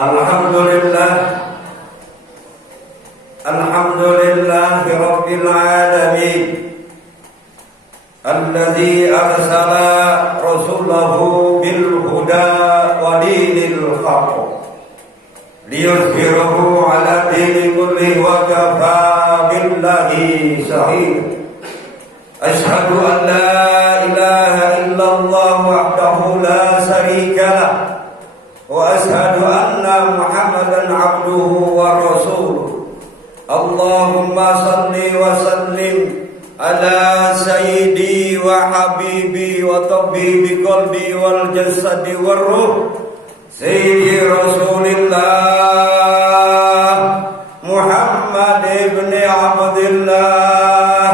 Alhamdulillah, alhamdulillahi rabbil alamin, alladzi arsala rasulahu bil huda wa dinil haqq liyuzhirahu ala dini kulli wa kafa billahi shahid. Ashhadu an la ilaha illallah wahdahu la syarika lah wa ashhadu anna Muhammadan abduhu wa rasuluh. Allahumma salli wa sallim ala sayyidi wa habibi wa tabibi qalbi wal jasadi war ruh sayyidi Rasulillah Muhammad ibn Abdullah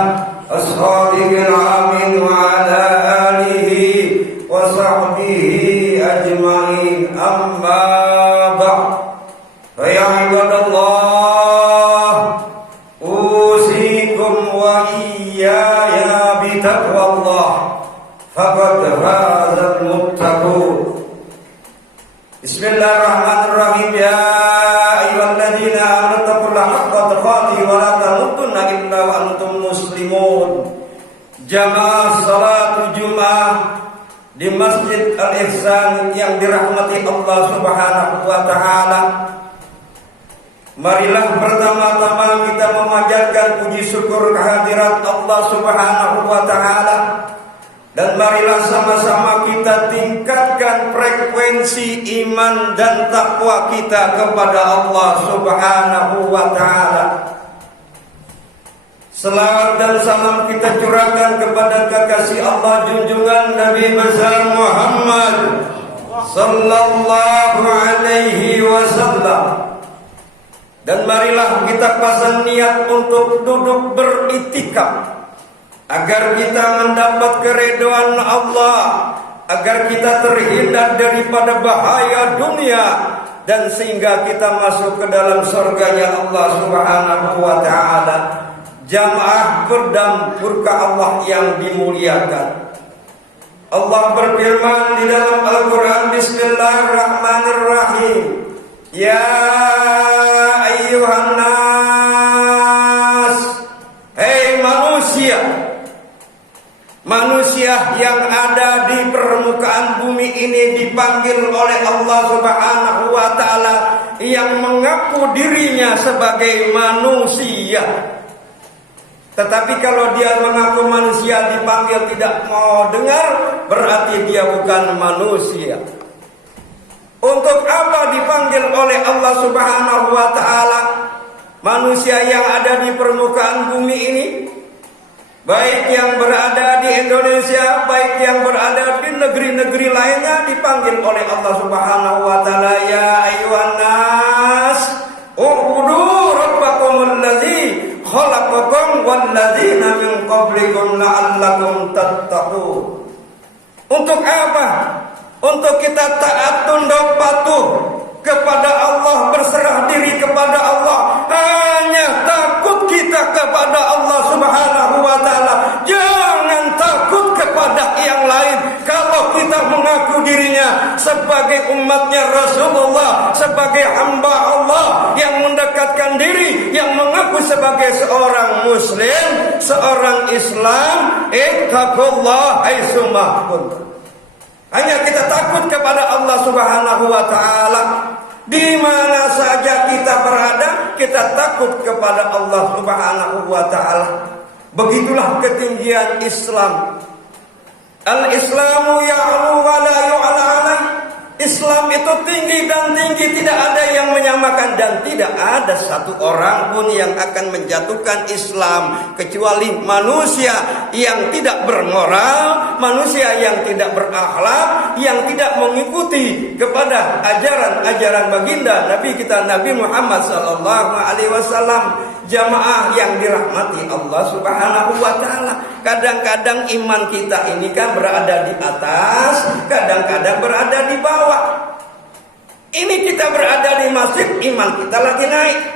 as-sadiqil amin wa ala alihi wa sahbihi ajma'in. Amma ba'd, fa ya ibadallah, usikum wa iyaya bitaqwallah, faqad fazal muttaqun. Bismillahirrahmanirrahim. Ya ayyuhalladzina amanu taqullaha haqqa tuqatih wa la tamutunna illa wa antum muslimun. Jamaah salat Jumat di Masjid Al-Ihsan yang dirahmati Allah Subhanahu wa taala. Marilah pertama-tama kita memanjatkan puji syukur kehadirat Allah Subhanahu wa taala, dan marilah sama-sama kita tingkatkan frekuensi iman dan takwa kita kepada Allah Subhanahu wa taala. Selawat dan salam kita curahkan kepada kekasih Allah junjungan Nabi besar Muhammad sallallahu alaihi wasallam. Dan marilah kita pasang niat untuk duduk beritikaf agar kita mendapat keridhaan Allah, agar kita terhindar daripada bahaya dunia, dan sehingga kita masuk ke dalam surganya Allah Subhanahu wa taala. Jamaah berdampur ke Allah yang dimuliakan. Allah berfirman di dalam Al-Quran, Bismillahirrahmanirrahim. Ya ayyuhan nas, hei manusia, manusia yang ada di permukaan bumi ini dipanggil oleh Allah Subhanahu wa taala yang mengaku dirinya sebagai manusia. Tetapi kalau dia mengaku manusia dipanggil tidak mau dengar, berarti dia bukan manusia. Untuk apa dipanggil oleh Allah Subhanahu wa taala manusia yang ada di permukaan bumi ini? Baik yang berada di Indonesia, baik yang berada di negeri-negeri lainnya, dipanggil oleh Allah Subhanahu wa taala, ya ayyuhan nas, u'budu rabbakumul ladzi khalaqakum walladzina min qablikum la'allakum tattaqun. Untuk apa? Untuk kita taat tunduk patuh kepada Allah, berserah diri kepada Allah, hanya takut kita kepada Allah Subhanahu wa taala. Jangan takut kepada yang lain. Kalau kita mengaku dirinya sebagai umatnya Rasulullah, sebagai hamba Allah yang mendekatkan diri, yang mengaku sebagai seorang muslim, seorang Islam, ittaqullah haitsuma kuntum. Hanya kita takut kepada Allah Subhanahu wa taala. Di mana saja kita berada, kita takut kepada Allah Subhanahu wa taala. Begitulah ketinggian Islam. Al-Islamu ya'lu wa la yu'la alaih. Islam itu tinggi dan tinggi, tidak ada yang menyamakan, dan tidak ada satu orang pun yang akan menjatuhkan Islam kecuali manusia yang tidak bermoral, manusia yang tidak berakhlak, yang tidak mengikuti kepada ajaran-ajaran baginda Nabi kita Nabi Muhammad sallallahu alaihi wasallam. Jamaah yang dirahmati Allah Subhanahu wa taala, kadang-kadang iman kita ini kan berada di atas, kadang-kadang berada di bawah. Ini kita berada di masjid, iman kita lagi naik.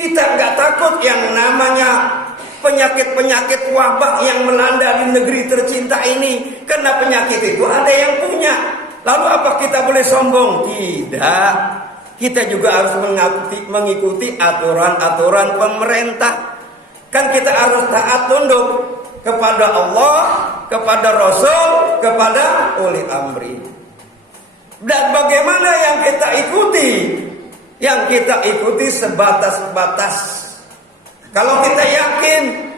Kita nggak takut yang namanya penyakit-penyakit wabah yang melanda di negeri tercinta ini. Karena penyakit itu ada yang punya. Lalu apa kita boleh sombong? Tidak. kita juga harus mengikuti aturan-aturan pemerintah. Kan kita harus taat tunduk kepada Allah, kepada Rasul, kepada uli amri. Dan bagaimana yang kita ikuti? Yang kita ikuti sebatas-batas. Kalau kita yakin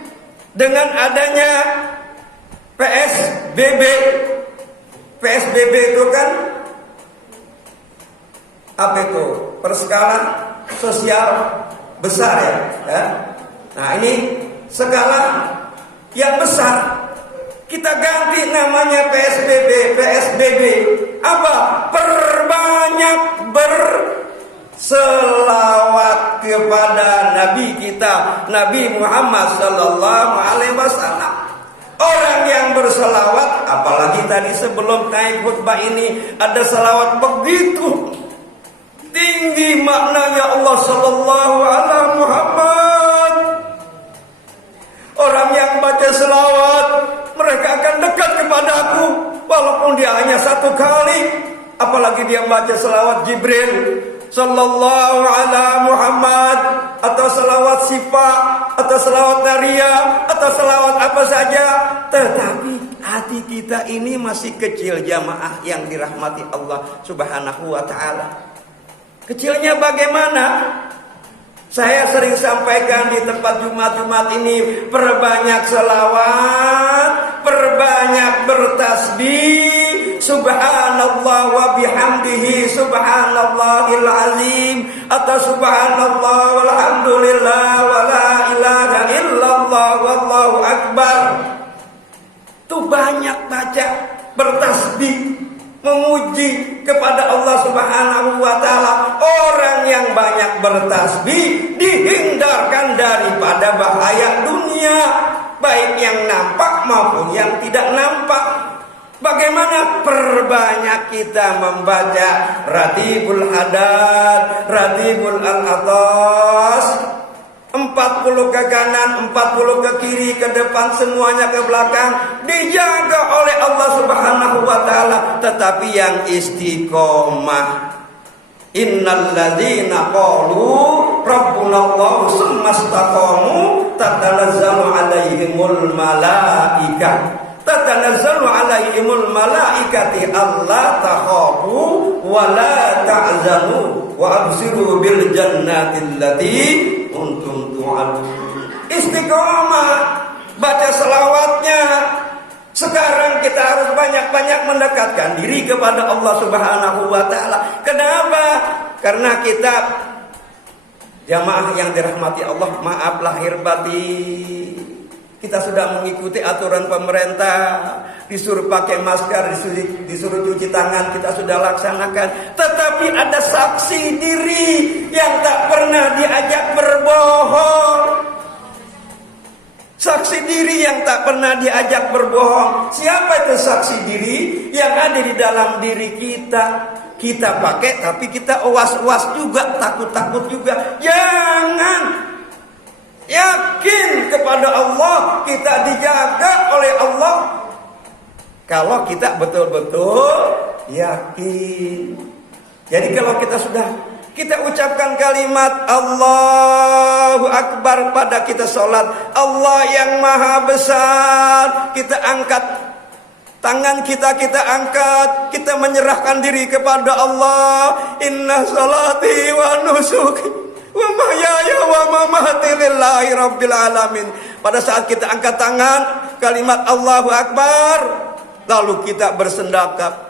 dengan adanya PSBB itu kan apa itu? Perskala sosial besar ya. Nah ini skala yang besar. Kita ganti namanya PSBB. Apa? Perbanyak berselawat kepada Nabi kita, Nabi Muhammad sallallahu alaihi wasallam. Orang yang berselawat, apalagi tadi sebelum naik khutbah ini ada selawat begitu tinggi maknanya, Allah sallallahu alaihi Muhammad. Orang yang baca selawat, mereka akan dekat kepadaku walaupun dia hanya satu kali. Apalagi dia baca selawat Jibril sallallahu alaihi Muhammad, atau selawat Sifa, atau selawat Naria, atau selawat apa saja. Tetapi hati kita ini masih kecil, jamaah yang dirahmati Allah subhanahu wa ta'ala. Kecilnya bagaimana? Saya sering sampaikan di tempat Jumat-Jumat ini, perbanyak selawat, perbanyak bertasbih, subhanallah wa bihamdihi subhanallahil azim, atau subhanallah walhamdulillah wa la ilaha illallah wallahu akbar. Itu banyak baca, bertasbih, memuji kepada Allah subhanahu wa ta'ala. Orang yang banyak bertasbih dihindarkan daripada bahaya dunia, baik yang nampak maupun yang tidak nampak. Bagaimana? Perbanyak kita membaca Ratibul Hadad, Ratibul Al-Atas, 40 ke kanan, 40 ke kiri, ke depan, semuanya ke belakang, dijaga oleh Allah subhanahu wa ta'ala. Tetapi yang istiqomah, innal ladzina qalu rabbunallahu tsumma istaqamu tatanazzalu alaihimul malaikah alla takhafu wa la tahzanu wa absiru bil jannati allati kuntum tu'adun. Istiqomah, baca selawatnya. Sekarang kita harus banyak-banyak mendekatkan diri kepada Allah subhanahu wa ta'ala. Kenapa? Karena kita, jamaah yang dirahmati Allah, maaf lahir batin, kita sudah mengikuti aturan pemerintah, disuruh pakai masker, disuruh cuci tangan, kita sudah laksanakan. Tetapi ada saksi diri yang tak pernah diajak berbohong. Saksi diri yang tak pernah diajak berbohong. Siapa itu saksi diri? Yang ada di dalam diri kita. Kita pakai tapi kita was-was juga, takut-takut juga. Jangan. Yakin kepada Allah, kita dijaga oleh Allah. Kalau kita betul-betul yakin. Jadi kalau kita ucapkan kalimat Allahu Akbar pada kita sholat, Allah yang maha besar, kita angkat tangan kita angkat, kita menyerahkan diri kepada Allah. Inna sholati wa nusuki wa mahyaya wa mamati lillahi rabbil alamin. Pada saat kita angkat tangan, kalimat Allahu Akbar, lalu kita bersendakap.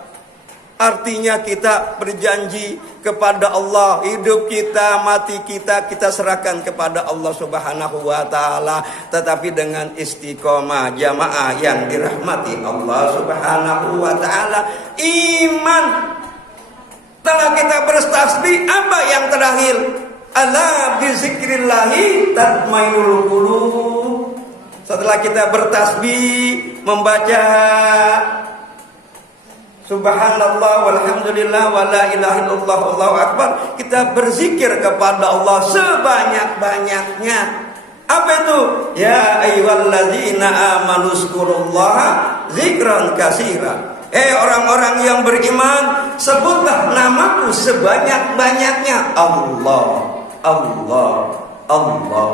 Artinya kita berjanji kepada Allah, hidup kita, mati kita serahkan kepada Allah subhanahu wa ta'ala. Tetapi dengan istiqomah, jamaah yang dirahmati Allah subhanahu wa ta'ala. Iman. Setelah kita bertasbih, apa yang terakhir? Ala bizikrillahi tatmainul qulub. Setelah kita bertasbih, membaca subhanallah walhamdulillah wa la ilaha illallah wallahu akbar, kita berzikir kepada Allah sebanyak-banyaknya. Apa itu? Ya ayyuhalladzina amanu zkurullaha zikran katsira. Hei orang-orang yang beriman, sebutlah namaku sebanyak-banyaknya. Allah, Allah, Allah,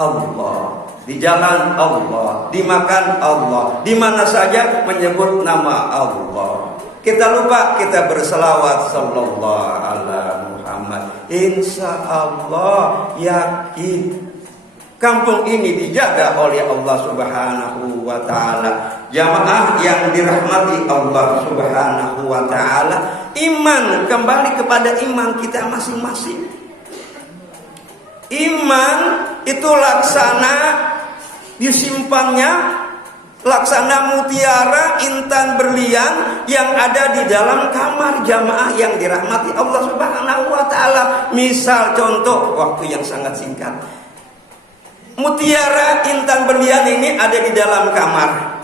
Allah. Di jalan Allah, dimakan Allah, di mana saja menyebut nama Allah. Kita lupa kita berselawat sallallahu ala Muhammad. Insya Allah yakin kampung ini dijaga oleh Allah Subhanahu wa taala. Jamaah yang dirahmati Allah Subhanahu wa taala, iman, kembali kepada iman kita masing-masing. Iman itu laksana disimpannya, laksana mutiara intan berlian yang ada di dalam kamar jamaah yang dirahmati Allah Subhanahu wa taala. Misal contoh, waktu yang sangat singkat. Mutiara intan berlian ini ada di dalam kamar.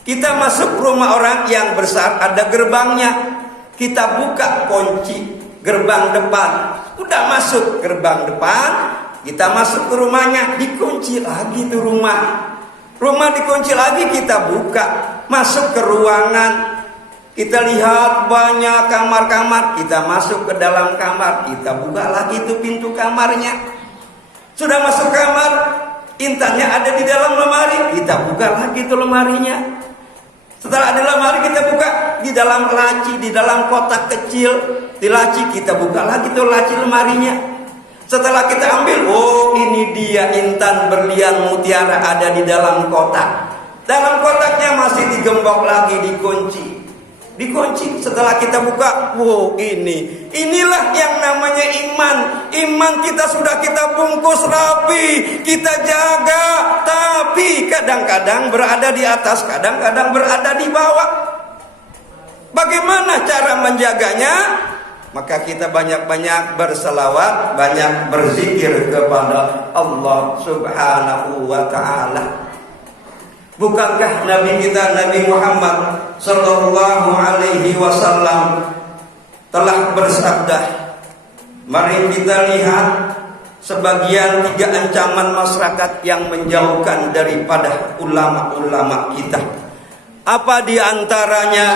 Kita masuk rumah orang yang besar, ada gerbangnya. Kita buka kunci gerbang depan. Udah masuk gerbang depan, kita masuk ke rumahnya, dikunci lagi tuh rumah. Rumah dikunci lagi, kita buka, masuk ke ruangan. Kita lihat banyak kamar-kamar, kita masuk ke dalam kamar, kita buka lagi tuh pintu kamarnya. Sudah masuk kamar, intannya ada di dalam lemari, kita buka lagi tuh lemarinya. Setelah ada lemari, kita buka di dalam laci, di dalam kotak kecil, di laci kita buka lagi tuh laci lemarinya. Setelah kita ambil, oh ini dia intan berlian mutiara ada di dalam kotak. Dalam kotaknya masih digembok lagi, dikunci. Dikunci. Setelah kita buka, wow inilah yang namanya iman. Iman kita sudah kita bungkus rapi, kita jaga, tapi kadang-kadang berada di atas, kadang-kadang berada di bawah. Bagaimana cara menjaganya? Maka kita banyak-banyak berselawat, banyak berzikir kepada Allah Subhanahu wa ta'ala. Bukankah Nabi kita Nabi Muhammad sallallahu alaihi wasallam telah bersabda, mari kita lihat sebagian 3 ancaman masyarakat yang menjauhkan daripada ulama-ulama kita. Apa di antaranya?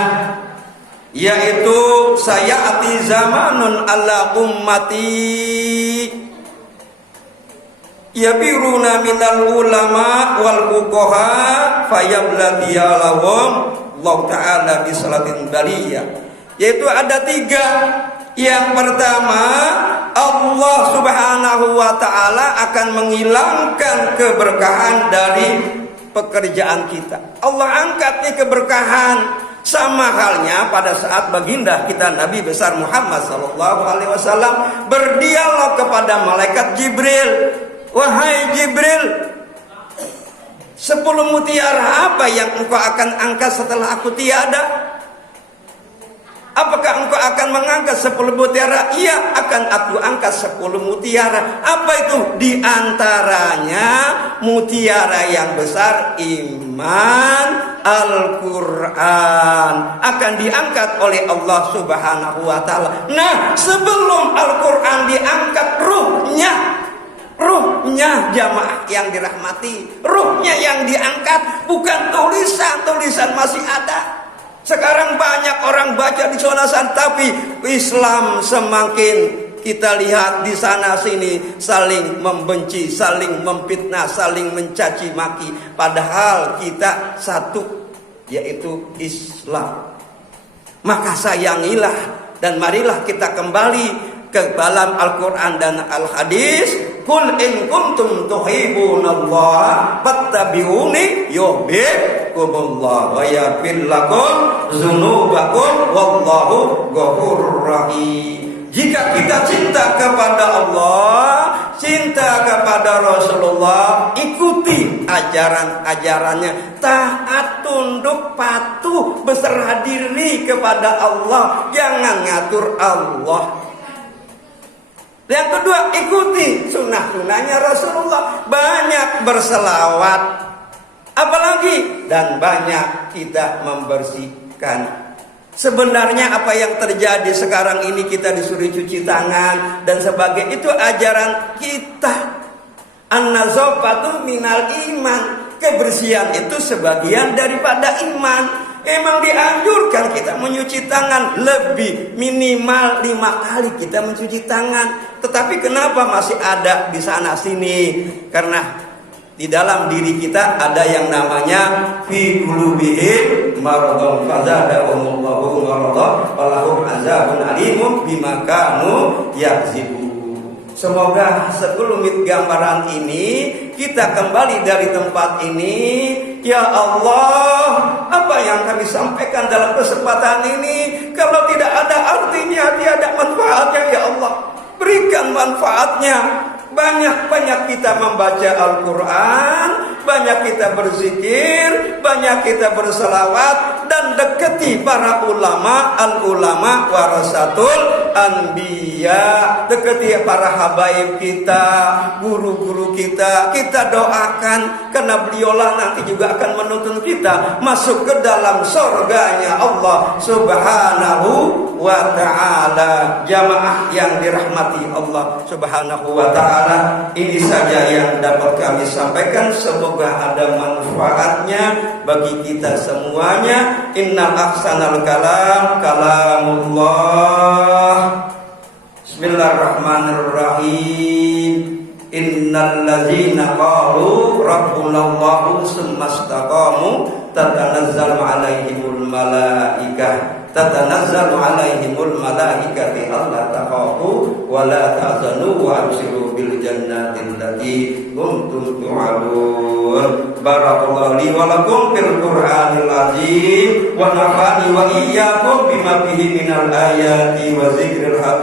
Yaitu sayati zamanun ala ummati yabiruna minal ulama wal fuqaha fayablaqiyalahum Allah ta'ala bisalatin baliyah. Yaitu ada 3. Yang pertama, Allah Subhanahu wa ta'ala akan menghilangkan keberkahan dari pekerjaan kita. Allah angkat nih keberkahan. Sama halnya pada saat baginda kita Nabi besar Muhammad sallallahu alaihi wasallam berdialog kepada malaikat Jibril. Wahai Jibril, 10 mutiara apa yang engkau akan angkat setelah aku tiada? Apakah engkau akan mengangkat 10 mutiara? Iya, akan aku angkat 10 mutiara. Apa itu? Di antaranya mutiara yang besar, iman, Al-Quran akan diangkat oleh Allah Subhanahu wa ta'ala. Nah, sebelum Al-Quran diangkat, ruhnya jamaah yang dirahmati, ruhnya yang diangkat, bukan tulisan masih ada. Sekarang banyak orang baca di sana, tapi Islam semakin kita lihat di sana sini saling membenci, saling memfitnah, saling mencaci maki. Padahal kita satu, yaitu Islam. Maka sayangilah dan marilah kita kembali ke dalam Al-Quran dan Al-Hadis. Qul in kuntum tuhibbunallaha fattabi'uni yuhibbukumullah wa yaghfir lakum dzunubakum wallahu ghafurur rahim. Jika kita cinta kepada Allah, cinta kepada Rasulullah, ikuti ajaran-ajarannya, taat, tunduk, patuh, berserah diri kepada Allah, jangan ngatur Allah. Yang kedua, ikuti sunnah-sunnahnya Rasulullah, banyak berselawat, apalagi dan banyak kita membersihkan. Sebenarnya apa yang terjadi sekarang ini, kita disuruh cuci tangan dan sebagainya, itu ajaran kita. An-nazafatu minal iman, kebersihan itu sebagian daripada iman. Emang dianjurkan kita mencuci tangan lebih minimal 5 kali kita mencuci tangan. Tetapi kenapa masih ada di sana sini? Karena di dalam diri kita ada yang namanya fi qulubihim maradun fazadahumullahu maradan walahum azabun alimun bima kanu yakzibun. Semoga sekelumit gambaran ini kita kembali dari tempat ini. Ya Allah, apa yang kami sampaikan dalam kesempatan ini kalau tidak ada artinya, tiada manfaatnya, ya Allah, berikan manfaatnya. Banyak-banyak kita membaca Al-Quran, banyak kita berzikir, banyak kita berselawat, dan deketi para ulama. Al-ulama warasatul anbiya, deketi para habaib kita, guru-guru kita. Kita doakan, karena beliaulah nanti juga akan menuntun kita masuk ke dalam surganya Allah Subhanahu wa ta'ala. Jamaah yang dirahmati Allah Subhanahu wa ta'ala, ini saja yang dapat kami sampaikan. Semoga ada manfaatnya bagi kita semuanya. Innal ahsanal kalam kalamullah. Bismillahirrahmanirrahim. Innal ladzina qalu rabbunallahu tsumma istaqamu tatanazzalu alaihimul malaikah malaikati alla takhafu wa la tahzanu wa abshiru bil jannati allati kuntum tu'adun. Barakallahu li wa lakum fil Qur'anil azim wa nafa'ani wa iyyakum bima fihi minal ayati wa dzikril hakim.